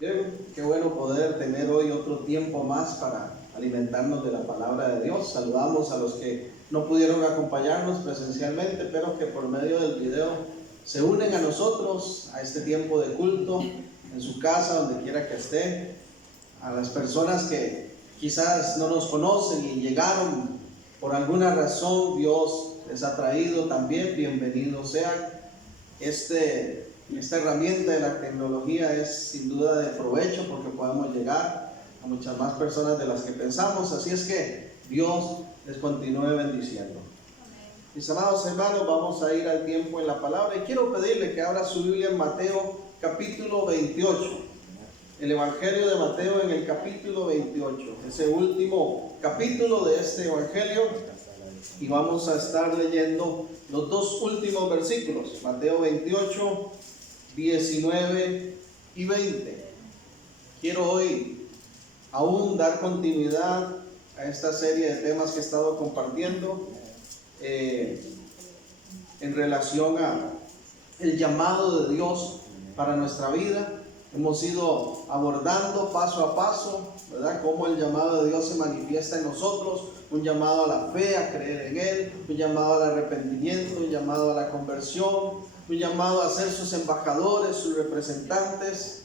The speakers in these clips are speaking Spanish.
Bien, qué bueno poder tener hoy otro tiempo más para alimentarnos de la palabra de Dios. Saludamos a los que no pudieron acompañarnos presencialmente, pero que por medio del video se unen a nosotros a este tiempo de culto en su casa, donde quiera que esté. A las personas que quizás no nos conocen y llegaron por alguna razón, Dios les ha traído también, bienvenidos sean. Esta herramienta de la tecnología es sin duda de provecho porque podemos llegar a muchas más personas de las que pensamos, así es que Dios les continúe bendiciendo. Mis amados hermanos, vamos a ir al tiempo en la palabra y quiero pedirle que abra su Biblia en Mateo capítulo 28. El Evangelio de Mateo en el capítulo 28, ese último capítulo de este Evangelio, y vamos a estar leyendo los dos últimos versículos, Mateo 28, 19 y 20. Quiero hoy aún dar continuidad a esta serie de temas que he estado compartiendo en relación a el llamado de Dios para nuestra vida. Hemos ido abordando paso a paso, ¿verdad?, cómo el llamado de Dios se manifiesta en nosotros, un llamado a la fe, a creer en Él, un llamado al arrepentimiento, un llamado a la conversión, un llamado a ser sus embajadores, sus representantes,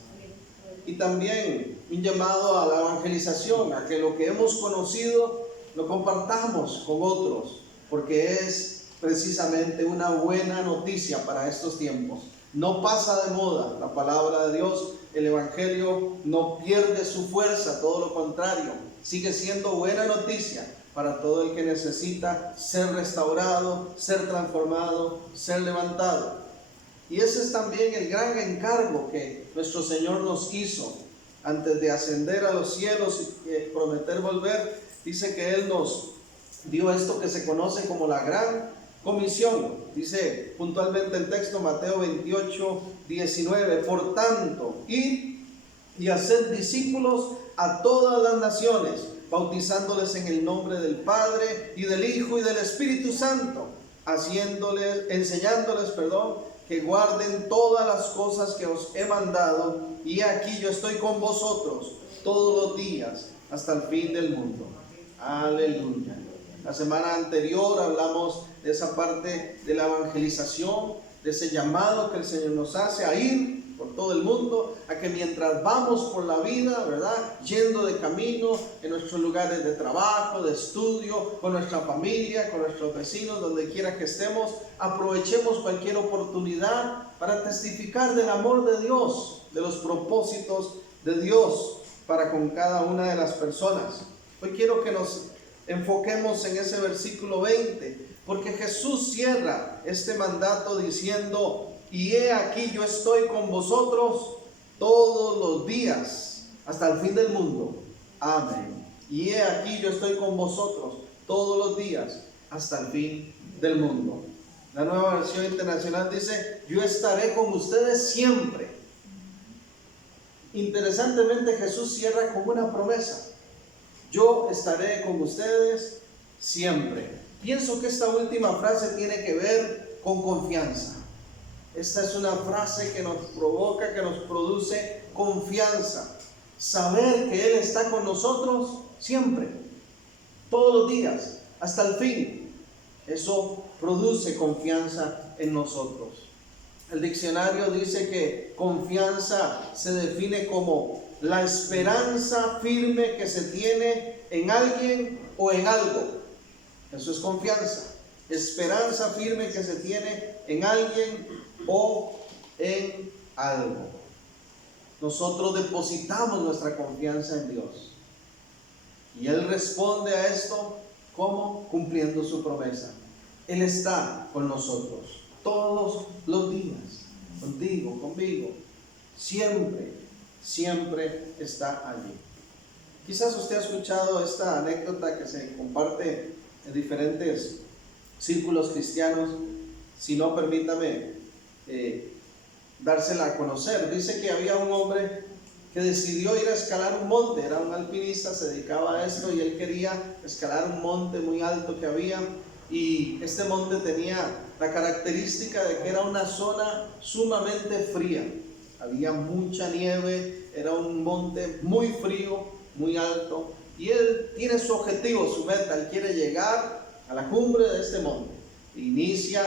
y también un llamado a la evangelización, a que lo que hemos conocido lo compartamos con otros, porque es precisamente una buena noticia para estos tiempos. No pasa de moda la palabra de Dios, el Evangelio no pierde su fuerza, todo lo contrario, sigue siendo buena noticia para todo el que necesita ser restaurado, ser transformado, ser levantado. Y ese es también el gran encargo que nuestro Señor nos hizo antes de ascender a los cielos y prometer volver. Dice que Él nos dio esto que se conoce como la gran comisión. Dice puntualmente el texto, Mateo 28, 19, por tanto, id y haced discípulos a todas las naciones, bautizándoles en el nombre del Padre y del Hijo y del Espíritu Santo, enseñándoles, que guarden todas las cosas que os he mandado, y aquí yo estoy con vosotros todos los días hasta el fin del mundo. Aleluya. La semana anterior hablamos de esa parte de la evangelización, de ese llamado que el Señor nos hace a ir por todo el mundo, a que mientras vamos por la vida, ¿verdad?, yendo de camino en nuestros lugares de trabajo, de estudio, con nuestra familia, con nuestros vecinos, donde quiera que estemos, aprovechemos cualquier oportunidad para testificar del amor de Dios, de los propósitos de Dios para con cada una de las personas. Hoy quiero que nos enfoquemos en ese versículo 20, porque Jesús cierra este mandato diciendo: y he aquí yo estoy con vosotros todos los días hasta el fin del mundo. Amén. Y he aquí yo estoy con vosotros todos los días hasta el fin del mundo. La Nueva Versión Internacional dice: yo estaré con ustedes siempre. Interesantemente, Jesús cierra con una promesa: yo estaré con ustedes siempre. Pienso que esta última frase tiene que ver con confianza. Esta es una frase que nos provoca, que nos produce confianza. Saber que Él está con nosotros siempre, todos los días, hasta el fin. Eso produce confianza en nosotros. El diccionario dice que confianza se define como la esperanza firme que se tiene en alguien o en algo. Eso es confianza. Esperanza firme que se tiene en alguien o en algo. Nosotros depositamos nuestra confianza en Dios. Y Él responde a esto, ¿cómo? Cumpliendo su promesa. Él está con nosotros todos los días, contigo, conmigo, siempre, siempre está allí. Quizás usted ha escuchado esta anécdota que se comparte en diferentes círculos cristianos. Si no, permítame dársela a conocer. Dice que había un hombre que decidió ir a escalar un monte. Era un alpinista, se dedicaba a esto, y él quería escalar un monte muy alto que había, y este monte tenía la característica de que era una zona sumamente fría. había mucha nieve, era un monte muy frío, muy alto, y él tiene su objetivo, su meta, él quiere llegar a la cumbre de este monte. Inicia,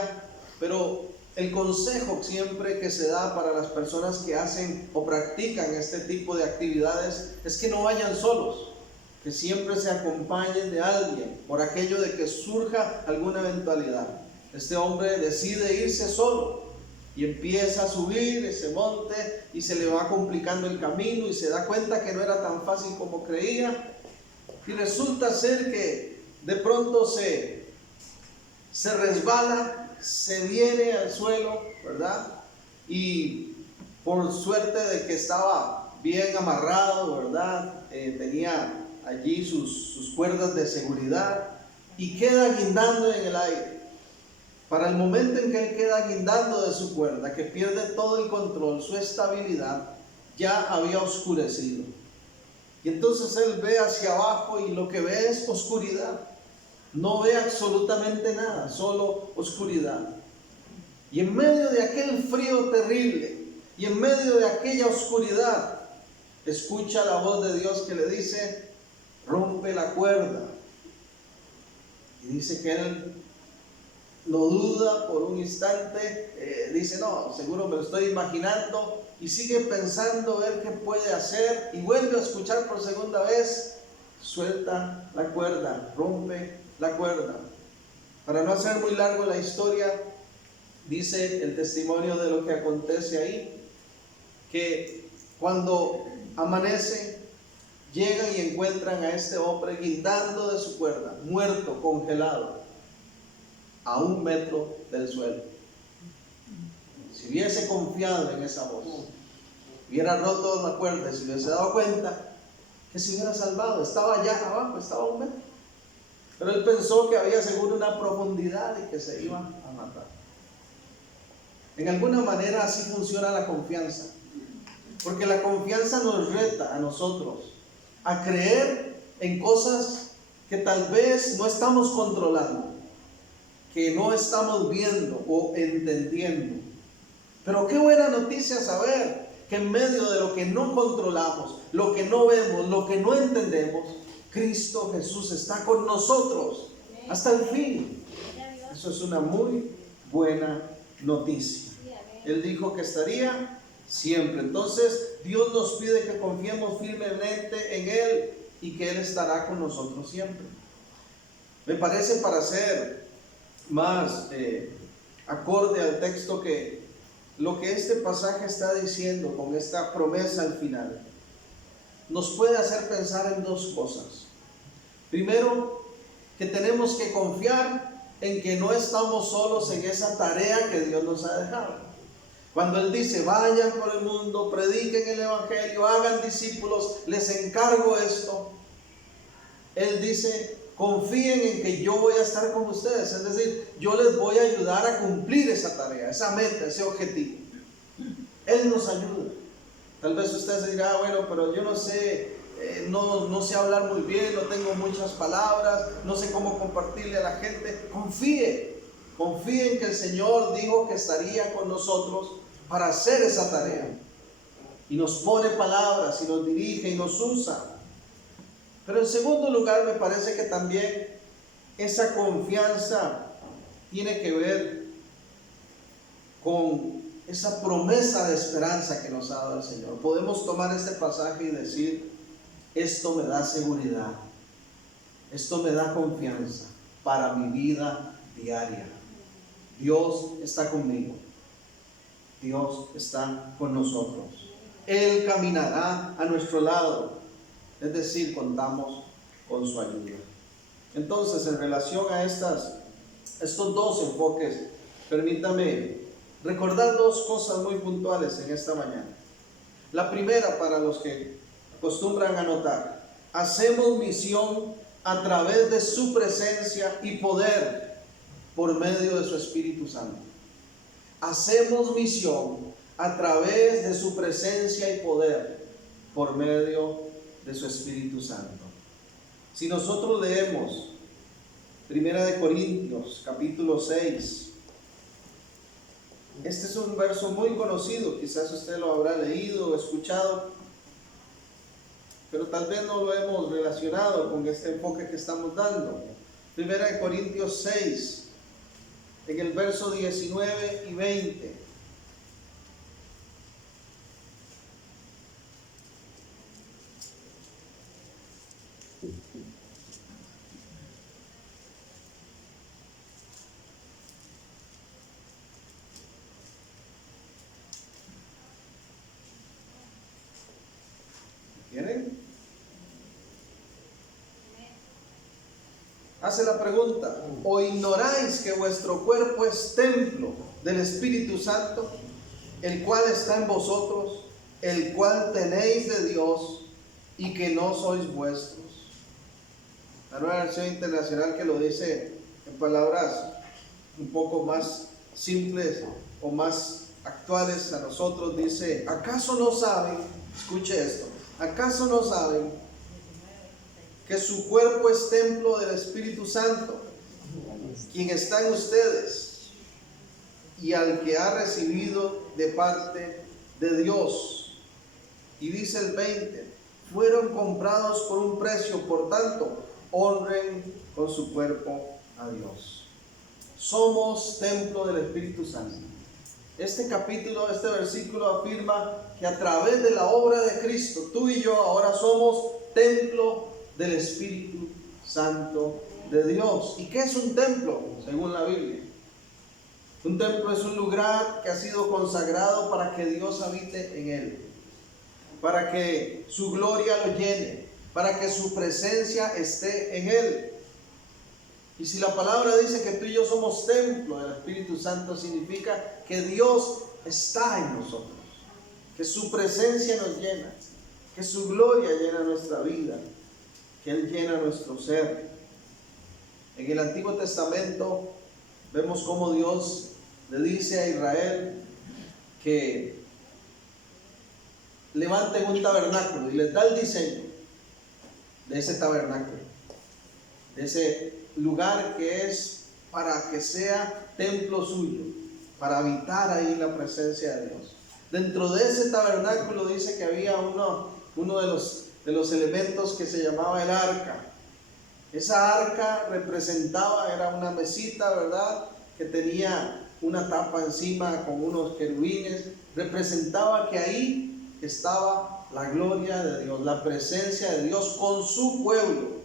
pero el consejo siempre que se da para las personas que hacen o practican este tipo de actividades es que no vayan solos, que siempre se acompañen de alguien, por aquello de que surja alguna eventualidad. Este hombre decide irse solo y empieza a subir ese monte y se le va complicando el camino y se da cuenta que no era tan fácil como creía, y resulta ser que de pronto se resbala, se viene al suelo, ¿verdad? Y por suerte de que estaba bien amarrado, ¿verdad? Tenía allí sus cuerdas de seguridad y queda guindando en el aire. Para el momento en que él queda guindando de su cuerda, que pierde todo el control, su estabilidad, ya había oscurecido. Y entonces él ve hacia abajo y lo que ve es oscuridad. No ve absolutamente nada, solo oscuridad. Y en medio de aquel frío terrible y en medio de aquella oscuridad, escucha la voz de Dios que le dice: rompe la cuerda. Y dice que él lo duda por un instante, dice: no, seguro me lo estoy imaginando, y sigue pensando ver qué puede hacer, y vuelve a escuchar por segunda vez: suelta la cuerda, rompe la cuerda. Para no hacer muy largo la historia, dice el testimonio de lo que acontece ahí, que cuando amanece, llegan y encuentran a este hombre guindando de su cuerda, muerto, congelado, a 1 metro del suelo. Si hubiese confiado en esa voz, hubiera roto la cuerda, si hubiese dado cuenta, que se hubiera salvado. Estaba allá abajo, estaba a 1 metro. Pero él pensó que había seguro una profundidad y que se iba a matar. En alguna manera así funciona la confianza, porque la confianza nos reta a nosotros a creer en cosas que tal vez no estamos controlando, que no estamos viendo o entendiendo. Pero qué buena noticia saber que en medio de lo que no controlamos, lo que no vemos, lo que no entendemos, Cristo Jesús está con nosotros hasta el fin. Eso es una muy buena noticia. Él dijo que estaría siempre. Entonces Dios nos pide que confiemos firmemente en Él y que Él estará con nosotros siempre. Me parece, para ser más acorde al texto, que lo que este pasaje está diciendo con esta promesa al final nos puede hacer pensar en 2 cosas. Primero, que tenemos que confiar en que no estamos solos en esa tarea que Dios nos ha dejado. Cuando Él dice: vayan por el mundo, prediquen el evangelio, hagan discípulos, les encargo esto, Él dice: confíen en que yo voy a estar con ustedes. Es decir, yo les voy a ayudar a cumplir esa tarea, esa meta, ese objetivo. Él nos ayuda. Tal vez usted se dirá: bueno, pero yo no sé, no sé hablar muy bien, no tengo muchas palabras, no sé cómo compartirle a la gente. Confíe en que el Señor dijo que estaría con nosotros para hacer esa tarea. Y nos pone palabras, y nos dirige, y nos usa. Pero en segundo lugar, me parece que también esa confianza tiene que ver con esa promesa de esperanza que nos ha dado el Señor. Podemos tomar este pasaje y decir: esto me da seguridad, esto me da confianza para mi vida diaria. Dios está conmigo, Dios está con nosotros, Él caminará a nuestro lado, es decir, contamos con su ayuda. Entonces, en relación a estos 2 enfoques, permítame recordar 2 cosas muy puntuales en esta mañana. La primera, para los que acostumbran a anotar: hacemos misión a través de su presencia y poder por medio de su Espíritu Santo. Hacemos misión a través de su presencia y poder por medio de su Espíritu Santo. Si nosotros leemos 1 Corintios capítulo 6, Este es un verso muy conocido, quizás usted lo habrá leído o escuchado, pero tal vez no lo hemos relacionado con este enfoque que estamos dando. Primera de Corintios 6, en el verso 19 y 20. ¿Quieren? Hace la pregunta: ¿o ignoráis que vuestro cuerpo es templo del Espíritu Santo, el cual está en vosotros, el cual tenéis de Dios, y que no sois vuestros? La Nueva Versión Internacional, que lo dice en palabras un poco más simples o más actuales a nosotros, dice: ¿acaso no saben? Escuche esto: ¿acaso no saben que su cuerpo es templo del Espíritu Santo, quien está en ustedes, y al que ha recibido de parte de Dios? Y dice el 20: fueron comprados por un precio, por tanto, honren con su cuerpo a Dios. Somos templo del Espíritu Santo. Este capítulo, este versículo afirma que a través de la obra de Cristo, tú y yo ahora somos templo del Espíritu Santo de Dios. ¿Y qué es un templo? Según la Biblia, un templo es un lugar que ha sido consagrado para que Dios habite en él, para que su gloria lo llene, para que su presencia esté en él. Y si la palabra dice que tú y yo somos templo del Espíritu Santo, significa que Dios está en nosotros, que su presencia nos llena, que su gloria llena nuestra vida, que Él llena nuestro ser. En el Antiguo Testamento vemos cómo Dios le dice a Israel que levanten un tabernáculo, y les da el diseño de ese tabernáculo, de ese lugar que es para que sea templo suyo, para habitar ahí la presencia de Dios. Dentro de ese tabernáculo dice que había uno de los elementos que se llamaba el arca. Esa arca representaba, era una mesita, ¿verdad?, que tenía una tapa encima con unos querubines. Representaba que ahí estaba la gloria de Dios, la presencia de Dios con su pueblo.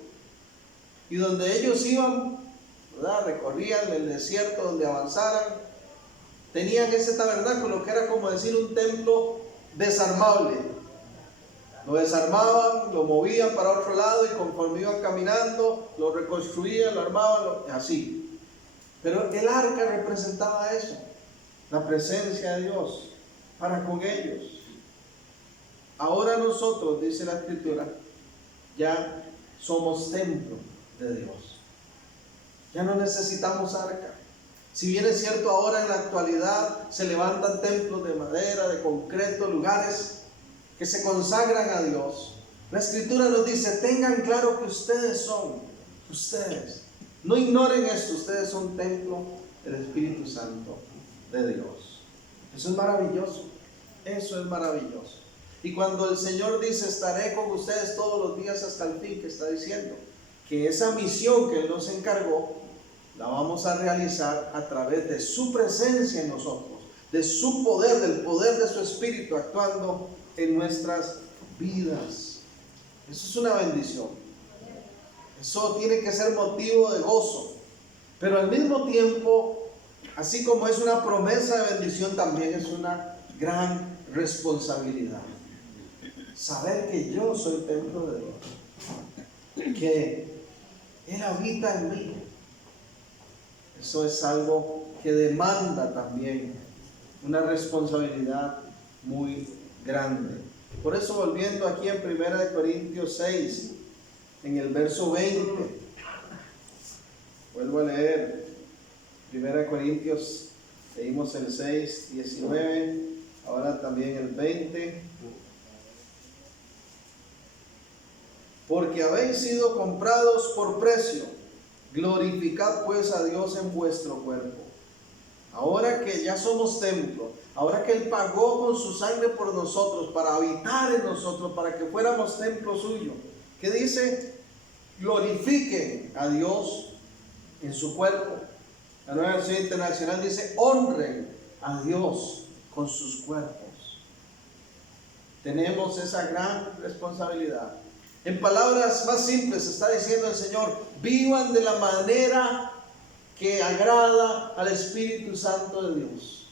Y donde ellos iban, ¿verdad?, recorrían el desierto, donde avanzaran, tenían ese tabernáculo que era como decir un templo desarmable. Lo desarmaban, lo movían para otro lado, y conforme iban caminando, lo reconstruían, lo armaban, así. Pero el arca representaba eso, la presencia de Dios para con ellos. Ahora nosotros, dice la Escritura, ya somos templo de Dios. Ya no necesitamos arca. Si bien es cierto, ahora en la actualidad se levantan templos de madera, de concreto, lugares que se consagran a Dios, la Escritura nos dice: tengan claro que ustedes, no ignoren esto, ustedes son templo del Espíritu Santo de Dios. Eso es maravilloso, eso es maravilloso. Y cuando el Señor dice: estaré con ustedes todos los días hasta el fin, que está diciendo que esa misión que Él nos encargó la vamos a realizar a través de su presencia en nosotros, de su poder, del poder de su Espíritu actuando en nuestras vidas. Eso es una bendición. Eso tiene que ser motivo de gozo. Pero al mismo tiempo, así como es una promesa de bendición, también es una gran responsabilidad. Saber que yo soy templo de Dios, que Él habita en mí. Eso es algo que demanda también una responsabilidad muy grande. Por eso, volviendo aquí en 1 Corintios 6, en el verso 20, vuelvo a leer 1 Corintios, leímos el 6, 19, ahora también el 20. Porque habéis sido comprados por precio, glorificad pues a Dios en vuestro cuerpo. ahora que ya somos templo, ahora que Él pagó con su sangre por nosotros, para habitar en nosotros, para que fuéramos templo suyo, ¿qué dice? Glorifiquen a Dios en su cuerpo. La Nueva Versión Internacional dice, honren a Dios con sus cuerpos. Tenemos esa gran responsabilidad. En palabras más simples está diciendo el Señor, vivan de la manera que agrada al Espíritu Santo de Dios.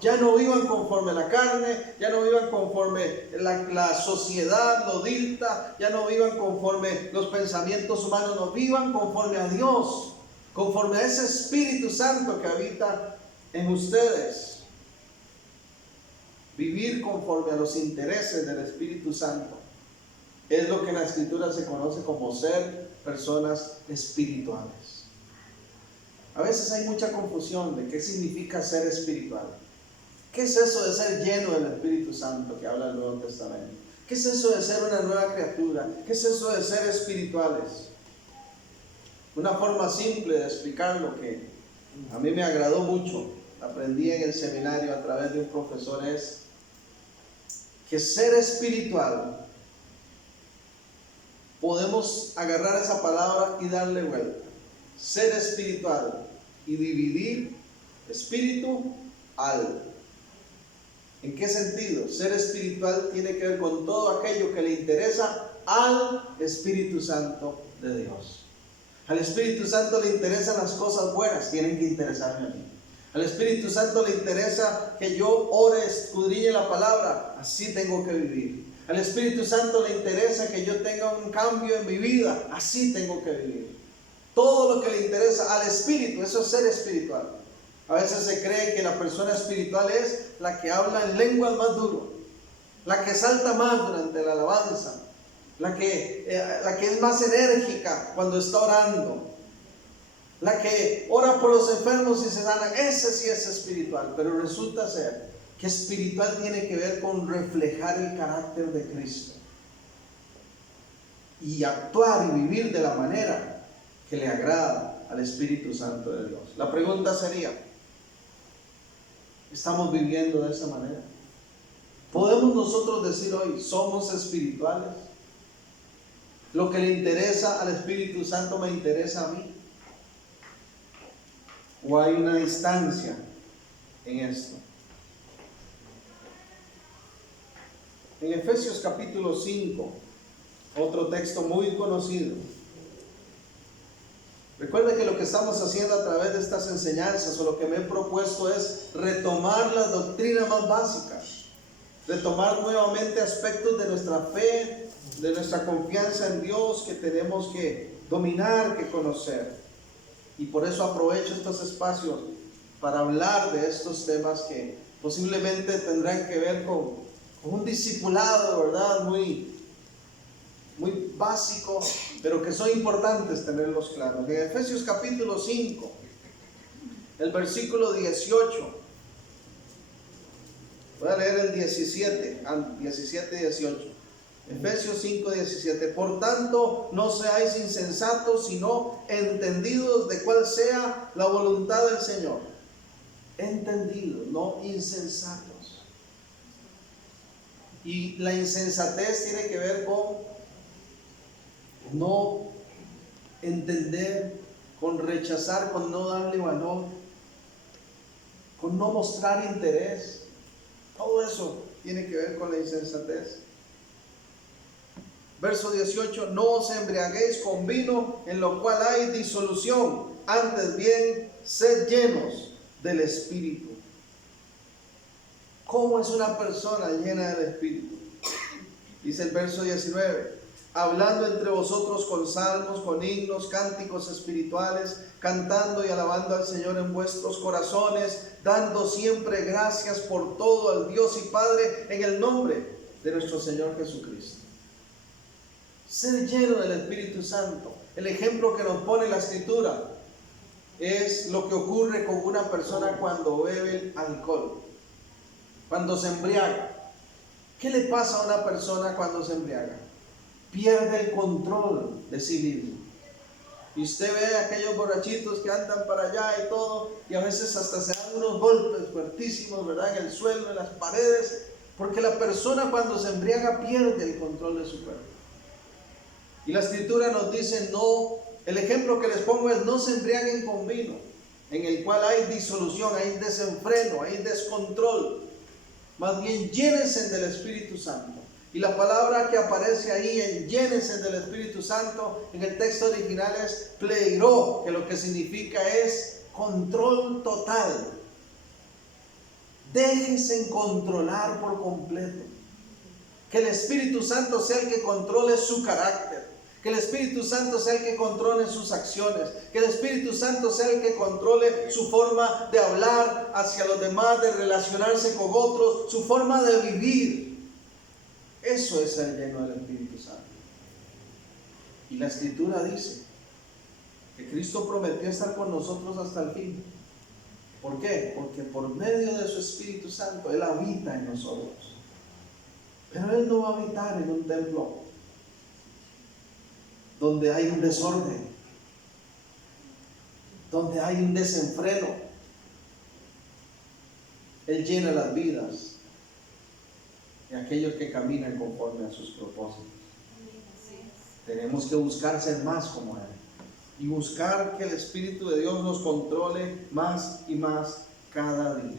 Ya no vivan conforme a la carne, ya no vivan conforme la sociedad lo dicta, ya no vivan conforme los pensamientos humanos, no, vivan conforme a Dios, conforme a ese Espíritu Santo que habita en ustedes. Vivir conforme a los intereses del Espíritu Santo es lo que en la Escritura se conoce como ser personas espirituales. A veces hay mucha confusión de qué significa ser espiritual. ¿Qué es eso de ser lleno del Espíritu Santo que habla el Nuevo Testamento? ¿Qué es eso de ser una nueva criatura? ¿Qué es eso de ser espirituales? Una forma simple de explicarlo que a mí me agradó mucho, aprendí en el seminario a través de un profesor, es que ser espiritual, podemos agarrar esa palabra y darle vuelta. Ser espiritual y dividir espíritu al. ¿En qué sentido? Ser espiritual tiene que ver con todo aquello que le interesa al Espíritu Santo de Dios. Al Espíritu Santo le interesan las cosas buenas, tienen que interesarme a mí. Al Espíritu Santo le interesa que yo ore, escudriñe la palabra, así tengo que vivir. Al Espíritu Santo le interesa que yo tenga un cambio en mi vida, así tengo que vivir. Todo lo que le interesa al Espíritu, eso es ser espiritual. A veces se cree que la persona espiritual es la que habla en lenguas más duro, la que salta más durante la alabanza, la que es más enérgica cuando está orando, la que ora por los enfermos y se sana. Ese sí es espiritual, pero resulta ser que espiritual tiene que ver con reflejar el carácter de Cristo y actuar y vivir de la manera que le agrada al Espíritu Santo de Dios. La pregunta sería, ¿estamos viviendo de esa manera? ¿Podemos nosotros decir hoy, somos espirituales? ¿Lo que le interesa al Espíritu Santo me interesa a mí? ¿O hay una distancia en esto? En Efesios capítulo 5, otro texto muy conocido. Recuerda que lo que estamos haciendo a través de estas enseñanzas, o lo que me he propuesto, es retomar las doctrinas más básicas, retomar nuevamente aspectos de nuestra fe, de nuestra confianza en Dios que tenemos que dominar, que conocer. Y por eso aprovecho estos espacios para hablar de estos temas que posiblemente tendrán que ver con un discipulado, ¿verdad? Muy básico, pero que son importantes tenerlos claros. En Efesios capítulo 5, el versículo 18, voy a leer el 17 y 18. Efesios 5, 17. Por tanto, no seáis insensatos, sino entendidos de cuál sea la voluntad del Señor. Entendidos, no insensatos. Y la insensatez tiene que ver con no entender, con rechazar, con no darle valor, con no mostrar interés. Todo eso tiene que ver con la insensatez. Verso 18, no os embriaguéis con vino, en lo cual hay disolución, antes bien, sed llenos del Espíritu. ¿Cómo es una persona llena del Espíritu? Dice el verso 19, hablando entre vosotros con salmos, con himnos, cánticos espirituales, cantando y alabando al Señor en vuestros corazones, dando siempre gracias por todo al Dios y Padre en el nombre de nuestro Señor Jesucristo. Ser lleno del Espíritu Santo. El ejemplo que nos pone la Escritura es lo que ocurre con una persona cuando bebe alcohol, cuando se embriaga. ¿Qué le pasa a una persona cuando se embriaga? Pierde el control de sí mismo. Y usted ve a aquellos borrachitos que andan para allá y todo, y a veces hasta se dan unos golpes fuertísimos, ¿verdad? En el suelo, en las paredes, porque la persona cuando se embriaga pierde el control de su cuerpo. Y la Escritura nos dice, no, el ejemplo que les pongo es: no se embriaguen con vino, en el cual hay disolución, hay desenfreno, hay descontrol. Más bien llénense del Espíritu Santo. Y la palabra que aparece ahí en llénense del Espíritu Santo, en el texto original es pleiro, que lo que significa es control total. Déjense controlar por completo. Que el Espíritu Santo sea el que controle su carácter. Que el Espíritu Santo sea el que controle sus acciones. Que el Espíritu Santo sea el que controle su forma de hablar hacia los demás, de relacionarse con otros, su forma de vivir. Eso es ser lleno del Espíritu Santo. Y la Escritura dice que Cristo prometió estar con nosotros hasta el fin. ¿Por qué? Porque por medio de su Espíritu Santo Él habita en nosotros. Pero Él no va a habitar en un templo donde hay un desorden, donde hay un desenfreno. Él llena las vidas de aquellos que caminan conforme a sus propósitos. Tenemos que buscar ser más como Él y buscar que el Espíritu de Dios nos controle más y más cada día.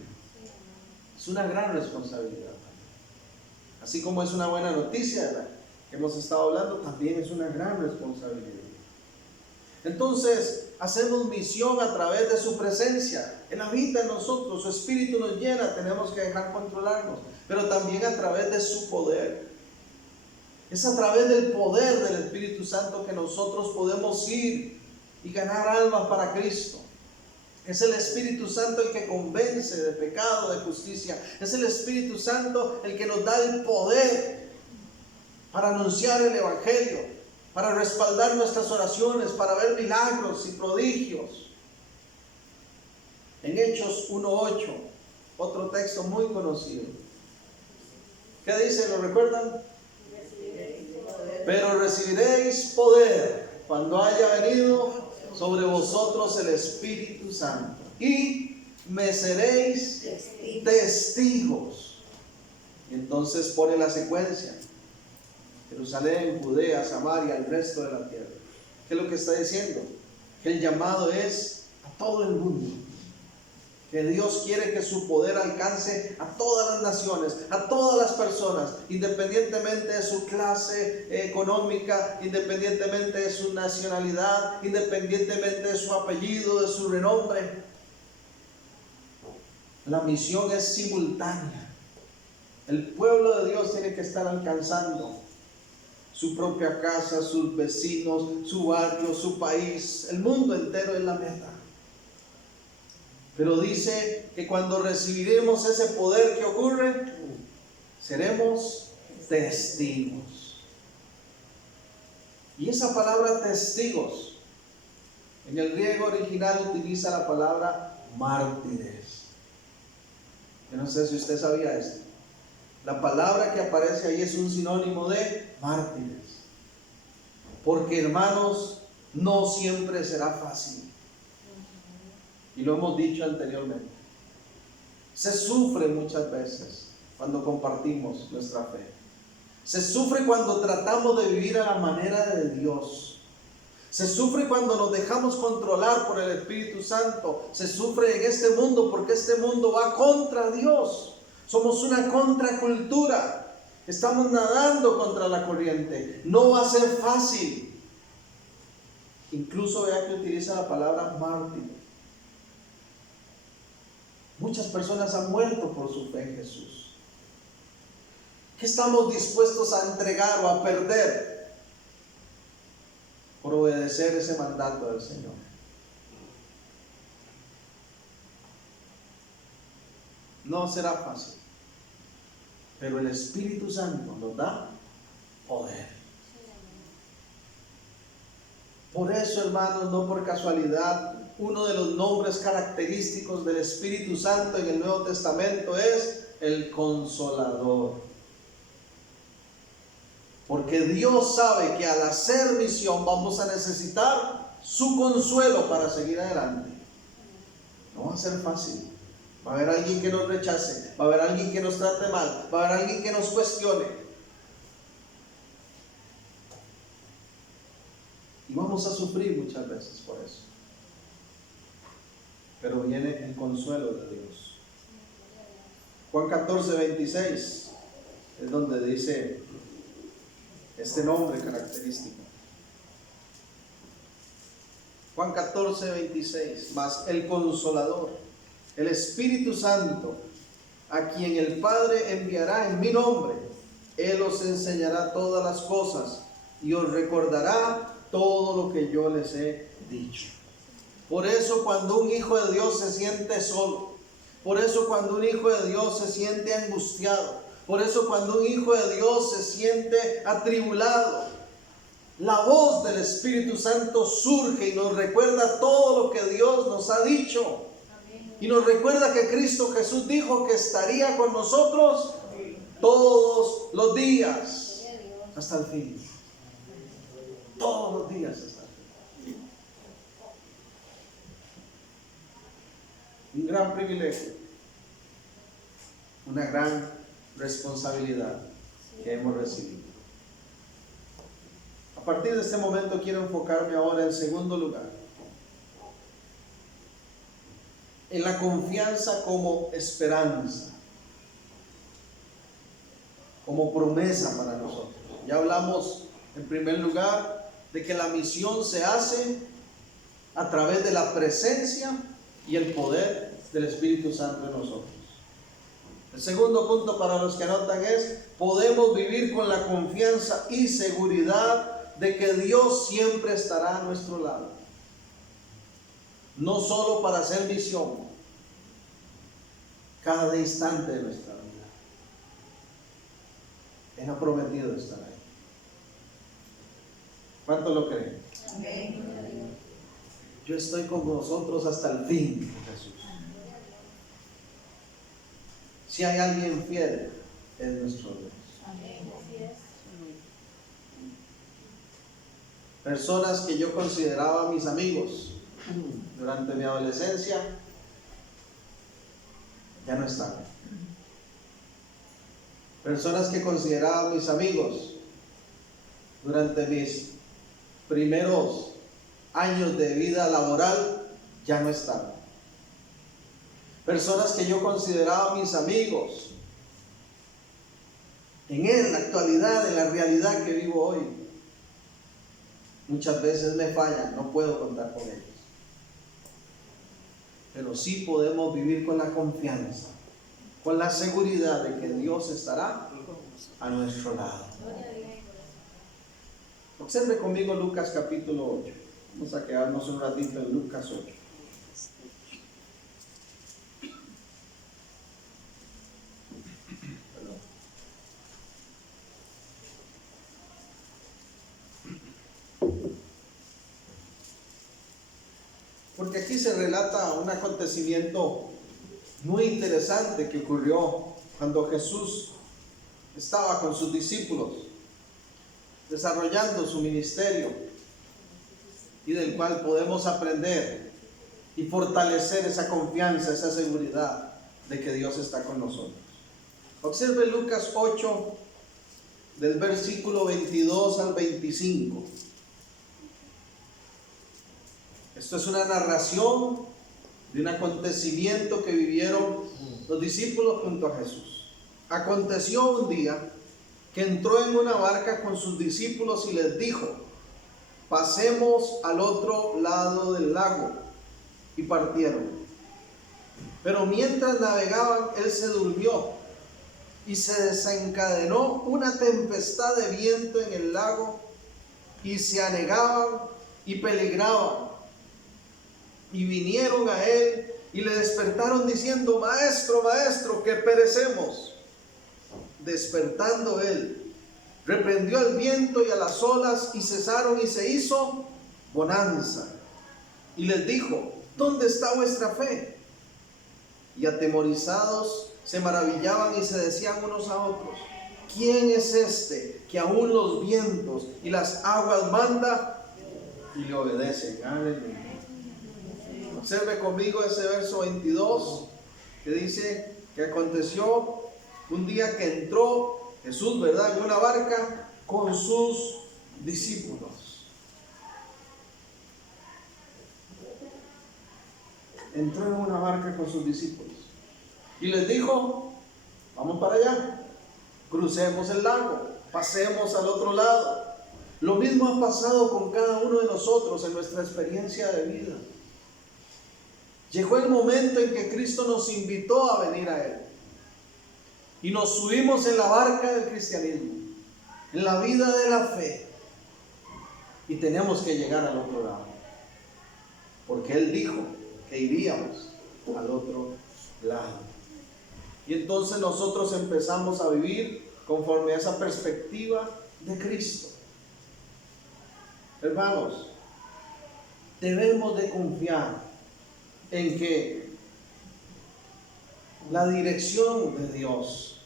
Es una gran responsabilidad. Así como es una buena noticia de la que hemos estado hablando, también es una gran responsabilidad. Entonces, hacemos misión a través de su presencia. Él habita en nosotros, su Espíritu nos llena, tenemos que dejar controlarnos, pero también a través de su poder. Es a través del poder del Espíritu Santo que nosotros podemos ir y ganar almas para Cristo. Es el Espíritu Santo el que convence de pecado, de justicia. Es el Espíritu Santo el que nos da el poder para anunciar el Evangelio, para respaldar nuestras oraciones, para ver milagros y prodigios. En Hechos 1:8, otro texto muy conocido. ¿Qué dice? ¿Lo recuerdan? Pero recibiréis poder cuando haya venido sobre vosotros el Espíritu Santo, y me seréis testigos. Y entonces pone la secuencia: Jerusalén, Judea, Samaria, el resto de la tierra. ¿Qué es lo que está diciendo? Que el llamado es a todo el mundo. Que Dios quiere que su poder alcance a todas las naciones, a todas las personas, independientemente de su clase económica, independientemente de su nacionalidad, independientemente de su apellido, de su renombre. La misión es simultánea. El pueblo de Dios tiene que estar alcanzando su propia casa, sus vecinos, su barrio, su país. El mundo entero es la meta. Pero dice que cuando recibiremos ese poder, ¿qué ocurre? Seremos testigos. Y esa palabra testigos, en el griego original utiliza la palabra mártires. Yo no sé si usted sabía esto. La palabra que aparece ahí es un sinónimo de mártires. Porque, hermanos, no siempre será fácil. Y lo hemos dicho anteriormente. Se sufre muchas veces cuando compartimos nuestra fe. Se sufre cuando tratamos de vivir a la manera de Dios. Se sufre cuando nos dejamos controlar por el Espíritu Santo. Se sufre en este mundo porque este mundo va contra Dios. Somos una contracultura. Estamos nadando contra la corriente. No va a ser fácil. Incluso vea que utiliza la palabra mártir. Muchas personas han muerto por su fe en Jesús. ¿Qué estamos dispuestos a entregar o a perder por obedecer ese mandato del Señor? No será fácil, pero el Espíritu Santo nos da poder. Por eso, hermanos, no por casualidad, uno de los nombres característicos del Espíritu Santo en el Nuevo Testamento es el Consolador. Porque Dios sabe que al hacer misión vamos a necesitar su consuelo para seguir adelante. No va a ser fácil. Va a haber alguien que nos rechace, va a haber alguien que nos trate mal, va a haber alguien que nos cuestione. Y vamos a sufrir muchas veces por eso. Pero viene el consuelo de Dios. Juan 14:26 es donde dice este nombre característico. Juan 14:26, mas el Consolador, el Espíritu Santo, a quien el Padre enviará en mi nombre, Él os enseñará todas las cosas y os recordará todo lo que yo les he dicho. Por eso cuando un hijo de Dios se siente solo, por eso cuando un hijo de Dios se siente angustiado, por eso cuando un hijo de Dios se siente atribulado, la voz del Espíritu Santo surge y nos recuerda todo lo que Dios nos ha dicho. Y nos recuerda que Cristo Jesús dijo que estaría con nosotros todos los días hasta el fin. Todos los días hasta el fin. Un gran privilegio, una gran responsabilidad que hemos recibido. A partir de este momento quiero enfocarme ahora en segundo lugar, en la confianza como esperanza, como promesa para nosotros. Ya hablamos en primer lugar de que la misión se hace a través de la presencia y el poder del Espíritu Santo en nosotros. El segundo punto para los que anotan es: podemos vivir con la confianza y seguridad de que Dios siempre estará a nuestro lado. No solo para hacer misión, cada instante de nuestra vida. Él ha prometido estar ahí. ¿Cuánto lo creen? Amén. Yo estoy con vosotros hasta el fin, Jesús. Si hay alguien fiel, es nuestro Dios. Amén. Personas que yo consideraba mis amigos durante mi adolescencia ya no están. Personas que consideraba mis amigos durante mis primeros años de vida laboral ya no están. Personas que yo consideraba mis amigos en la actualidad, en la realidad que vivo hoy, muchas veces me fallan, no puedo contar con ellos. Pero sí podemos vivir con la confianza, con la seguridad de que Dios estará a nuestro lado. Observe conmigo Lucas capítulo 8. Vamos a quedarnos un ratito en Lucas 8. Porque aquí se relata un acontecimiento muy interesante que ocurrió cuando Jesús estaba con sus discípulos desarrollando su ministerio, y del cual podemos aprender y fortalecer esa confianza, esa seguridad de que Dios está con nosotros. Observe Lucas 8 del versículo 22 al 25. Esto es una narración de un acontecimiento que vivieron los discípulos junto a Jesús. Aconteció un día que entró en una barca con sus discípulos y les dijo: pasemos al otro lado del lago. Y partieron. Pero mientras navegaban, él se durmió y se desencadenó una tempestad de viento en el lago, y se anegaban y peligraban. Y vinieron a él y le despertaron diciendo: Maestro, maestro, que perecemos. Despertando él, reprendió al viento y a las olas, y cesaron, y se hizo bonanza. Y les dijo: ¿dónde está vuestra fe? Y atemorizados se maravillaban y se decían unos a otros: ¿quién es este que aún los vientos y las aguas manda y le obedecen. Aleluya. Observe conmigo ese verso 22 que dice que aconteció un día que entró Jesús, ¿verdad?, en una barca con sus discípulos. Entró en una barca con sus discípulos y les dijo: vamos para allá, crucemos el lago, pasemos al otro lado. Lo mismo ha pasado con cada uno de nosotros en nuestra experiencia de vida. Llegó el momento en que Cristo nos invitó a venir a Él y nos subimos en la barca del cristianismo, en la vida de la fe, y tenemos que llegar al otro lado, porque Él dijo que iríamos al otro lado. Y entonces nosotros empezamos a vivir conforme a esa perspectiva de Cristo. Hermanos, debemos de confiar en que la dirección de Dios,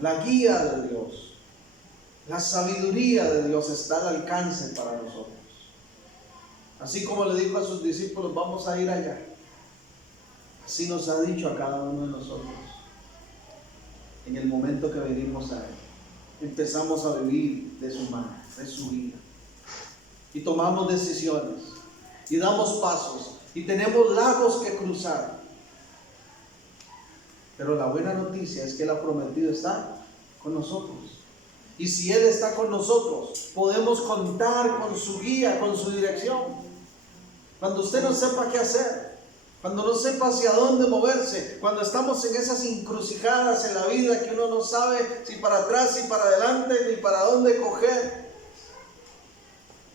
la guía de Dios, la sabiduría de Dios está al alcance para nosotros. Así como le dijo a sus discípulos: vamos a ir allá, así nos ha dicho a cada uno de nosotros. En el momento que venimos a Él, empezamos a vivir de su mano, de su vida, y tomamos decisiones y damos pasos y tenemos lagos que cruzar. Pero la buena noticia es que Él ha prometido estar con nosotros, y si Él está con nosotros, podemos contar con su guía, con su dirección. Cuando usted no sepa qué hacer, cuando no sepa hacia dónde moverse, cuando estamos en esas encrucijadas en la vida que uno no sabe si para atrás, si para adelante, ni para dónde coger,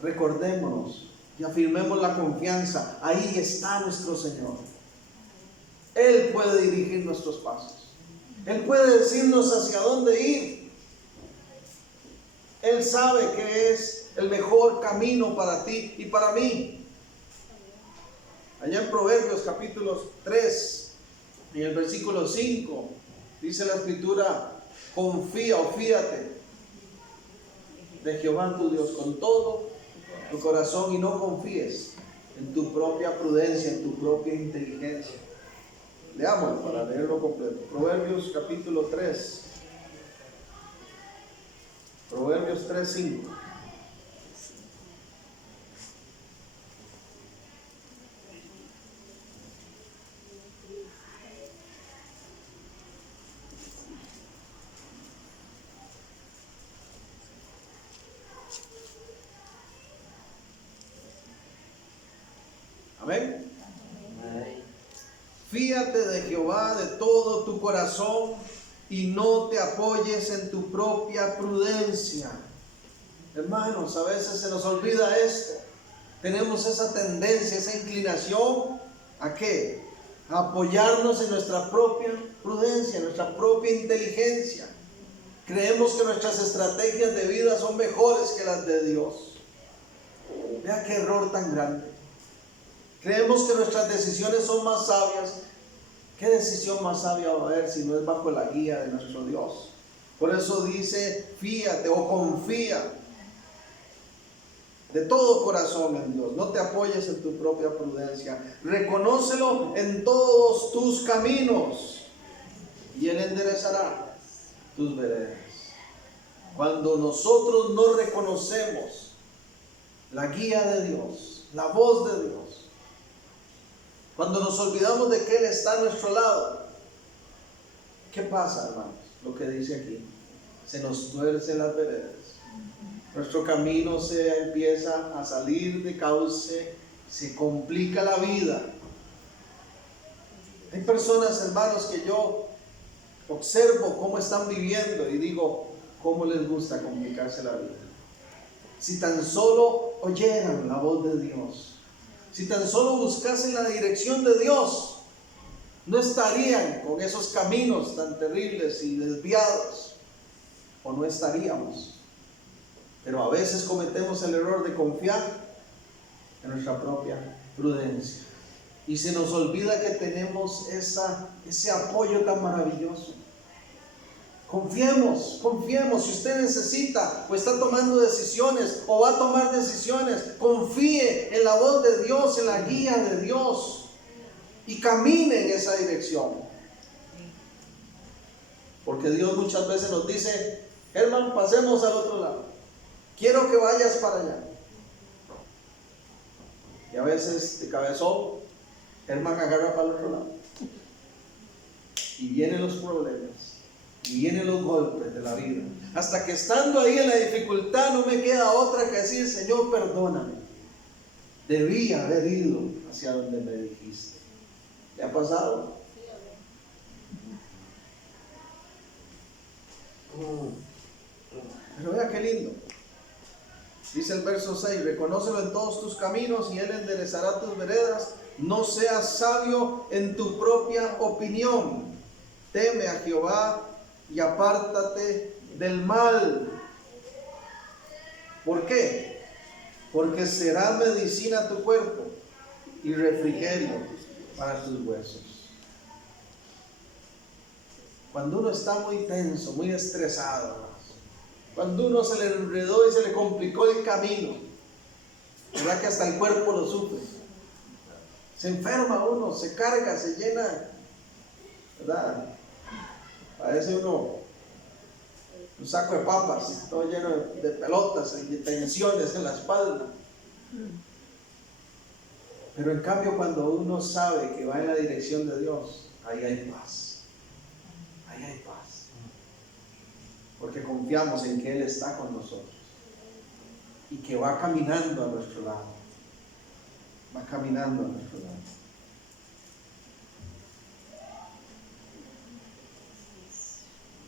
recordémonos y afirmemos la confianza: ahí está nuestro Señor. Él puede dirigir nuestros pasos, Él puede decirnos hacia dónde ir. Él sabe que es el mejor camino para ti y para mí. Allá en Proverbios capítulo 3, en el versículo 5, dice la escritura: confía o fíate de Jehová tu Dios con todo tu corazón y no confíes en tu propia prudencia, en tu propia inteligencia. Leámoslo para leerlo completo. Proverbios capítulo 3. Proverbios 3:5. Amén. Fíate de Jehová de todo tu corazón y no te apoyes en tu propia prudencia. Hermanos, a veces se nos olvida esto. Tenemos esa tendencia, esa inclinación ¿a qué? A apoyarnos en nuestra propia prudencia, en nuestra propia inteligencia. Creemos que nuestras estrategias de vida son mejores que las de Dios. Vea qué error tan grande. Creemos que nuestras decisiones son más sabias. ¿Qué decisión más sabia va a haber si no es bajo la guía de nuestro Dios? Por eso dice: fíate o confía de todo corazón en Dios. No te apoyes en tu propia prudencia. Reconócelo en todos tus caminos y Él enderezará tus veredas. Cuando nosotros no reconocemos la guía de Dios, la voz de Dios, cuando nos olvidamos de que Él está a nuestro lado, ¿qué pasa, hermanos? Lo que dice aquí: se nos tuercen las veredas. Nuestro camino se empieza a salir de cauce, se complica la vida. Hay personas, hermanos, que yo observo cómo están viviendo y digo: ¿cómo les gusta complicarse la vida? Si tan solo oyeran la voz de Dios, si tan solo buscasen la dirección de Dios, no estarían con esos caminos tan terribles y desviados, o no estaríamos. Pero a veces cometemos el error de confiar en nuestra propia prudencia y se nos olvida que tenemos ese apoyo tan maravilloso. Confiemos. Si usted necesita o está tomando decisiones o va a tomar decisiones, confíe en la voz de Dios, en la guía de Dios y camine en esa dirección. Porque Dios muchas veces nos dice: Germán, pasemos al otro lado. Quiero que vayas para allá. Y a veces de cabezón, Germán agarra para el otro lado. Y vienen los problemas. Y vienen los golpes de la vida. Hasta que estando ahí en la dificultad no me queda otra que decir: Señor, perdóname. Debí haber ido hacia donde me dijiste. ¿Qué ha pasado? Pero vea qué lindo. Dice el verso 6: reconócelo en todos tus caminos y Él enderezará tus veredas. No seas sabio en tu propia opinión. Teme a Jehová y apártate del mal. ¿Por qué? Porque será medicina a tu cuerpo y refrigerio para tus huesos. Cuando uno está muy tenso, muy estresado, cuando uno se le enredó y se le complicó el camino, ¿verdad que hasta el cuerpo lo sufre? Se enferma uno, se carga, se llena, ¿verdad? Parece uno un saco de papas, todo lleno de pelotas y de tensiones en la espalda. Pero en cambio, cuando uno sabe que va en la dirección de Dios, ahí hay paz. Ahí hay paz. Porque confiamos en que Él está con nosotros y que va caminando a nuestro lado. Va caminando a nuestro lado.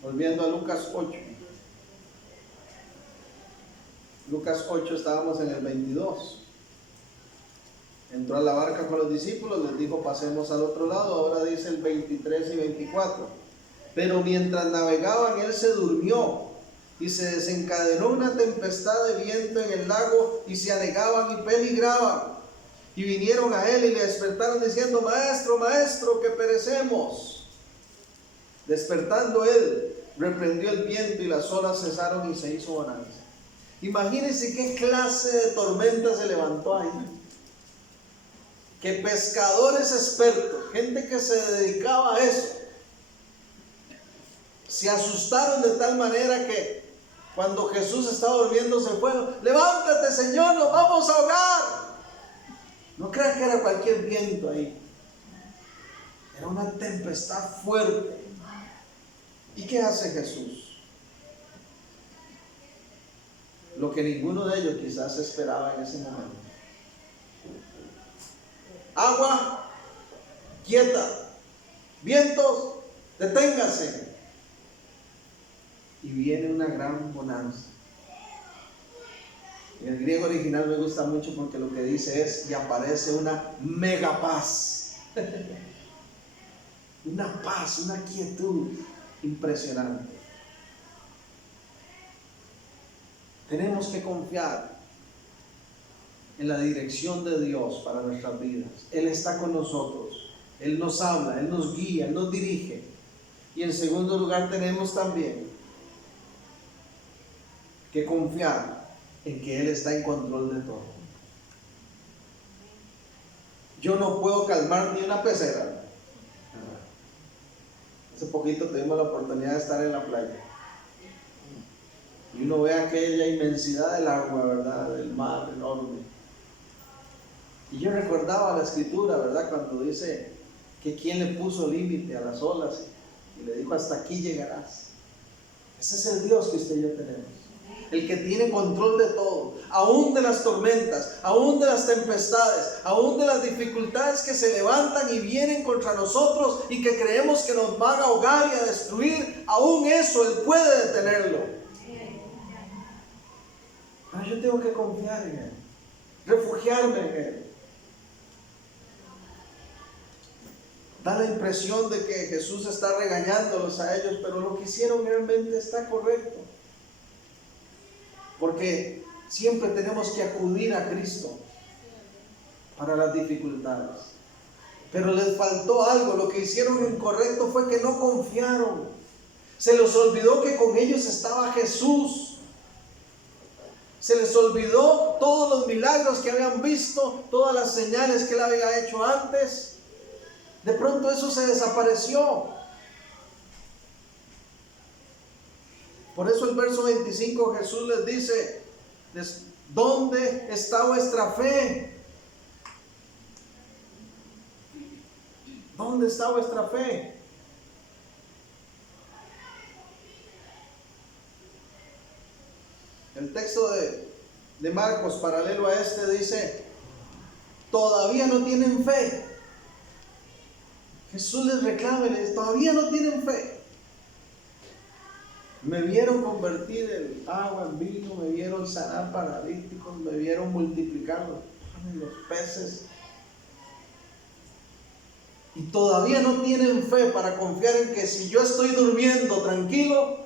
Volviendo a Lucas 8. Lucas 8, estábamos en el 22. Entró a la barca con los discípulos, les dijo: pasemos al otro lado. Ahora dice el 23 y 24. Pero mientras navegaban, él se durmió y se desencadenó una tempestad de viento en el lago y se anegaban y peligraban. Y vinieron a él y le despertaron diciendo: Maestro, maestro, que perecemos. Despertando él, reprendió el viento y las olas cesaron y se hizo bonanza. Imagínense qué clase de tormenta se levantó ahí. Que pescadores expertos, gente que se dedicaba a eso, se asustaron de tal manera que cuando Jesús estaba durmiendo se fueron: levántate, Señor, nos vamos a ahogar. No crean que era cualquier viento ahí, era una tempestad fuerte. ¿Y qué hace Jesús? Lo que ninguno de ellos quizás esperaba en ese momento. Agua, quieta. Vientos, deténgase. Y viene una gran bonanza. En el griego original me gusta mucho porque lo que dice es: y aparece una mega paz. Una paz, una quietud impresionante. Tenemos que confiar en la dirección de Dios para nuestras vidas. Él está con nosotros. Él nos habla, Él nos guía, Él nos dirige. Y en segundo lugar, tenemos también que confiar en que Él está en control de todo. Yo no puedo calmar ni una pecera. Hace poquito tuvimos la oportunidad de estar en la playa y uno ve aquella inmensidad del agua, ¿verdad? Del mar enorme. Y yo recordaba la escritura, ¿verdad? Cuando dice que quién le puso límite a las olas y le dijo: hasta aquí llegarás. Ese es el Dios que usted y yo tenemos. El que tiene control de todo, aún de las tormentas, aún de las tempestades, aún de las dificultades que se levantan y vienen contra nosotros y que creemos que nos van a ahogar y a destruir. Aún eso Él puede detenerlo. Pero yo tengo que confiar en Él, refugiarme en Él. Da la impresión de que Jesús está regañándolos a ellos, pero lo que hicieron realmente está correcto. Porque siempre tenemos que acudir a Cristo para las dificultades. Pero les faltó algo. Lo que hicieron incorrecto fue que no confiaron. Se les olvidó que con ellos estaba Jesús. Se les olvidó todos los milagros que habían visto, todas las señales que él había hecho antes. De pronto eso se desapareció. Por eso el verso 25 Jesús les dice: ¿dónde está vuestra fe? ¿Dónde está vuestra fe? El texto de Marcos, paralelo a este, dice: todavía no tienen fe. Jesús les reclama, todavía no tienen fe. Me vieron convertir el agua en vino, me vieron sanar paralíticos, me vieron multiplicar los peces. Y todavía no tienen fe para confiar en que si yo estoy durmiendo tranquilo,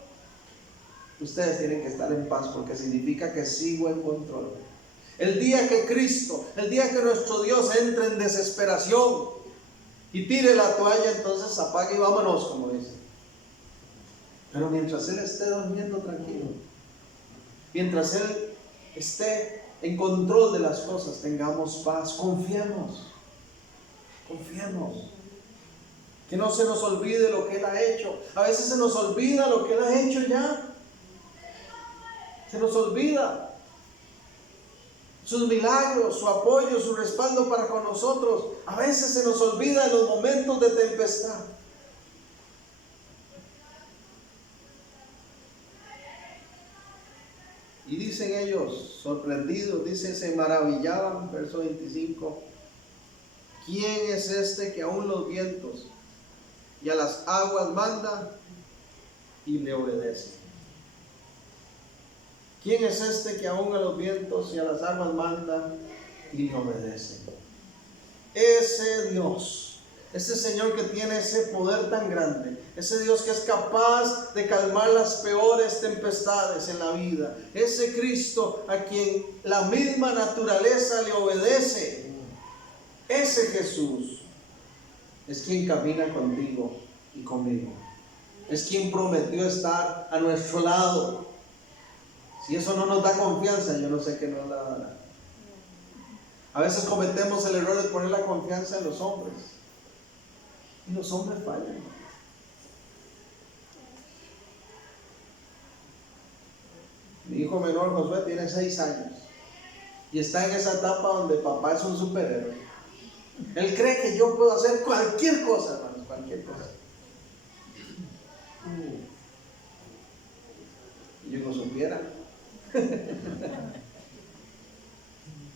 ustedes tienen que estar en paz, porque significa que sigo en control. El día que Cristo, el día que nuestro Dios entre en desesperación y tire la toalla, entonces apague y vámonos, como dice. Pero mientras Él esté durmiendo tranquilo, mientras Él esté en control de las cosas, tengamos paz, confiemos. Que no se nos olvide lo que Él ha hecho. A veces se nos olvida lo que Él ha hecho ya. Se nos olvida sus milagros, su apoyo, su respaldo para con nosotros. A veces se nos olvida en los momentos de tempestad. Y dicen ellos, sorprendidos, dice, se maravillaban, verso 25. ¿Quién es este que aún los vientos y a las aguas manda y le obedece? ¿Quién es este que aún a los vientos y a las aguas manda y le obedece? Ese Dios, ese Señor que tiene ese poder tan grande, ese Dios que es capaz de calmar las peores tempestades en la vida, ese Cristo a quien la misma naturaleza le obedece, ese Jesús es quien camina contigo y conmigo, es quien prometió estar a nuestro lado. Si eso no nos da confianza, yo no sé qué nos la dará. A veces cometemos el error de poner la confianza en los hombres. Y los hombres fallan. Mi hijo menor, Josué, tiene 6 años. Y está en esa etapa donde papá es un superhéroe. Él cree que yo puedo hacer cualquier cosa, hermanos, cualquier cosa. Y yo no supiera.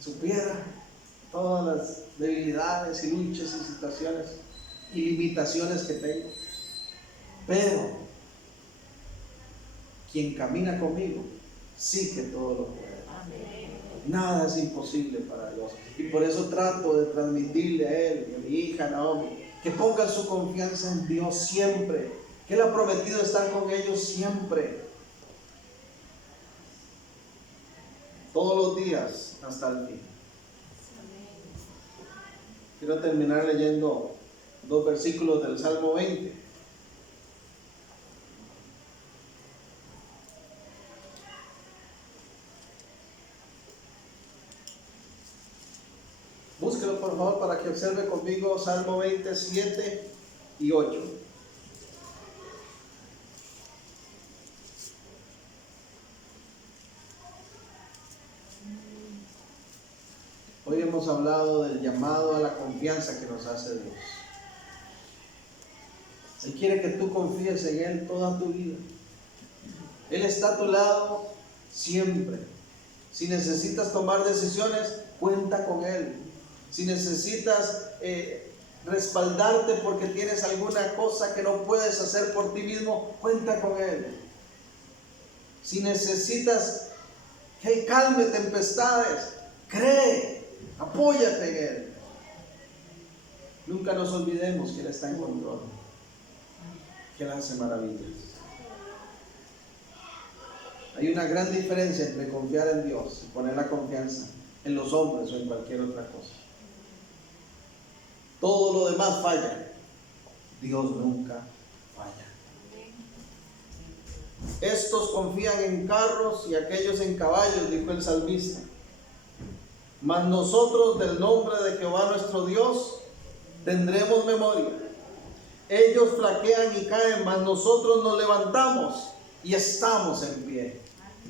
Supiera todas las debilidades y luchas y situaciones y limitaciones que tengo, pero quien camina conmigo sí que todo lo puede. Nada es imposible para Dios, y por eso trato de transmitirle a él y a mi hija Naomi que pongan su confianza en Dios siempre, que Él ha prometido estar con ellos siempre, todos los días hasta el fin. Quiero terminar leyendo 2 versículos del Salmo 20. Búsquelo por favor para que observe conmigo Salmo 20, 7 y 8. Hoy hemos hablado del llamado a la confianza que nos hace Dios. Él quiere que tú confíes en Él toda tu vida. Él está a tu lado siempre. Si necesitas tomar decisiones, cuenta con Él. Si necesitas respaldarte porque tienes alguna cosa que no puedes hacer por ti mismo, cuenta con Él. Si necesitas que Él calme tempestades, cree, apóyate en Él. Nunca nos olvidemos que Él está en control, que Él hace maravillas. Hay una gran diferencia entre confiar en Dios y poner la confianza en los hombres o en cualquier otra cosa. Todo lo demás falla, Dios nunca falla. Estos confían en carros y aquellos en caballos, dijo el salmista. Mas nosotros del nombre de Jehová nuestro Dios tendremos memoria. Ellos flaquean y caen, mas nosotros nos levantamos y estamos en pie.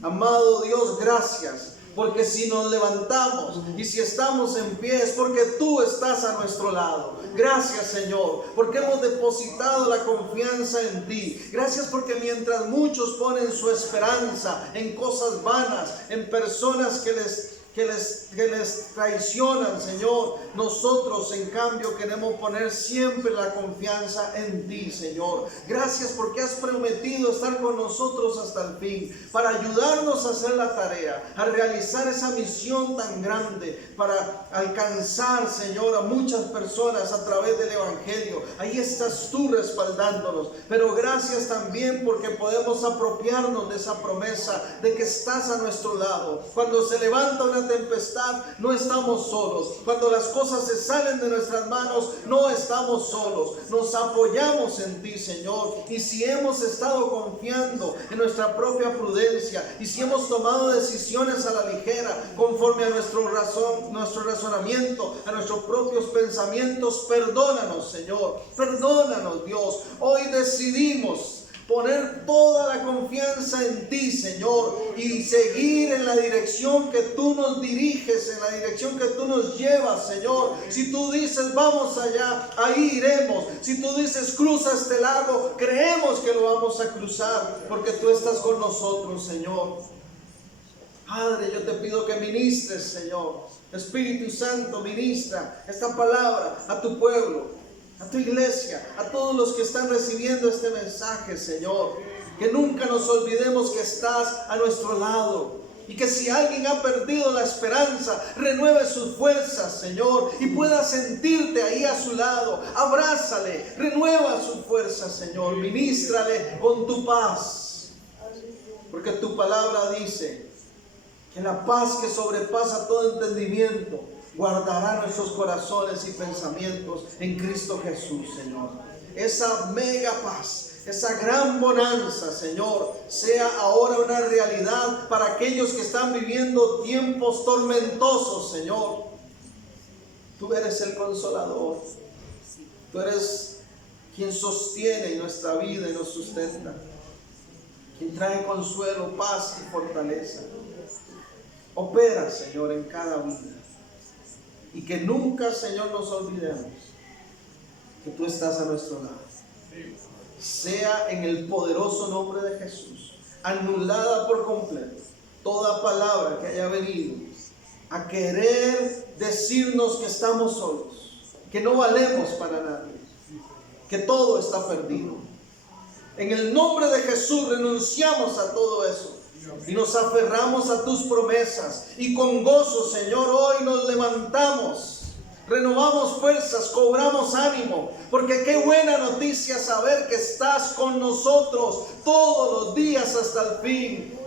Amado Dios, gracias. Porque si nos levantamos y si estamos en pie es porque tú estás a nuestro lado. Gracias, Señor, porque hemos depositado la confianza en ti. Gracias porque mientras muchos ponen su esperanza en cosas vanas, en personas que les traicionan, Señor, nosotros en cambio queremos poner siempre la confianza en ti, Señor. Gracias porque has prometido estar con nosotros hasta el fin, para ayudarnos a hacer la tarea, a realizar esa misión tan grande, para alcanzar, Señor, a muchas personas a través del Evangelio. Ahí estás tú respaldándonos, pero gracias también porque podemos apropiarnos de esa promesa de que estás a nuestro lado. Cuando se levanta una tempestad, no estamos solos. Cuando las cosas se salen de nuestras manos, no estamos solos. Nos apoyamos en ti, Señor. Y si hemos estado confiando en nuestra propia prudencia, y si hemos tomado decisiones a la ligera, conforme a nuestro razonamiento, a nuestros propios pensamientos, perdónanos, Señor. Perdónanos, Dios. Hoy decidimos poner toda la confianza en ti, Señor, y seguir en la dirección que tú nos diriges, en la dirección que tú nos llevas, Señor. Si tú dices vamos allá, ahí iremos. Si tú dices cruza este lago, creemos que lo vamos a cruzar, porque tú estás con nosotros, Señor. Padre, yo te pido que ministres, Señor. Espíritu Santo, ministra esta palabra a tu pueblo, a tu iglesia, a todos los que están recibiendo este mensaje, Señor. Que nunca nos olvidemos que estás a nuestro lado. Y que si alguien ha perdido la esperanza, renueve sus fuerzas, Señor, y pueda sentirte ahí a su lado. Abrázale, renueva sus fuerzas, Señor. Ministrale con tu paz. Porque tu palabra dice que la paz que sobrepasa todo entendimiento guardará nuestros corazones y pensamientos en Cristo Jesús, Señor. Esa mega paz, esa gran bonanza, Señor, sea ahora una realidad para aquellos que están viviendo tiempos tormentosos, Señor. Tú eres el consolador. Tú eres quien sostiene nuestra vida y nos sustenta. Quien trae consuelo, paz y fortaleza. Opera, Señor, en cada vida. Y que nunca, Señor, nos olvidemos que tú estás a nuestro lado. Sea en el poderoso nombre de Jesús anulada por completo toda palabra que haya venido a querer decirnos que estamos solos, que no valemos para nadie, que todo está perdido. En el nombre de Jesús renunciamos a todo eso y nos aferramos a tus promesas, y con gozo, Señor, hoy nos levantamos, renovamos fuerzas, cobramos ánimo, porque qué buena noticia saber que estás con nosotros todos los días hasta el fin.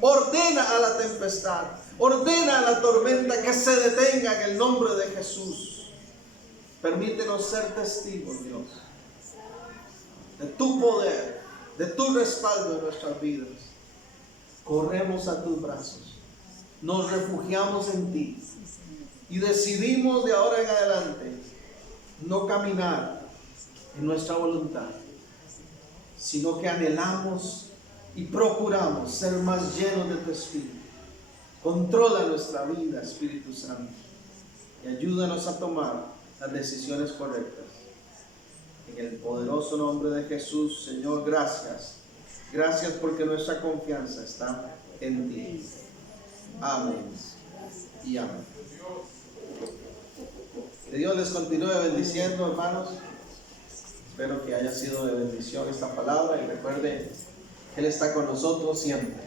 Ordena a la tempestad, ordena a la tormenta que se detenga en el nombre de Jesús. Permítenos ser testigos, Dios, de tu poder, de tu respaldo en nuestras vidas. Corremos a tus brazos, nos refugiamos en ti y decidimos de ahora en adelante no caminar en nuestra voluntad, sino que anhelamos y procuramos ser más llenos de tu Espíritu. Controla nuestra vida, Espíritu Santo, y ayúdanos a tomar las decisiones correctas. En el poderoso nombre de Jesús, Señor, gracias. Gracias porque nuestra confianza está en ti. Amén y amén. Que Dios les continúe bendiciendo, hermanos. Espero que haya sido de bendición esta palabra y recuerde que Él está con nosotros siempre.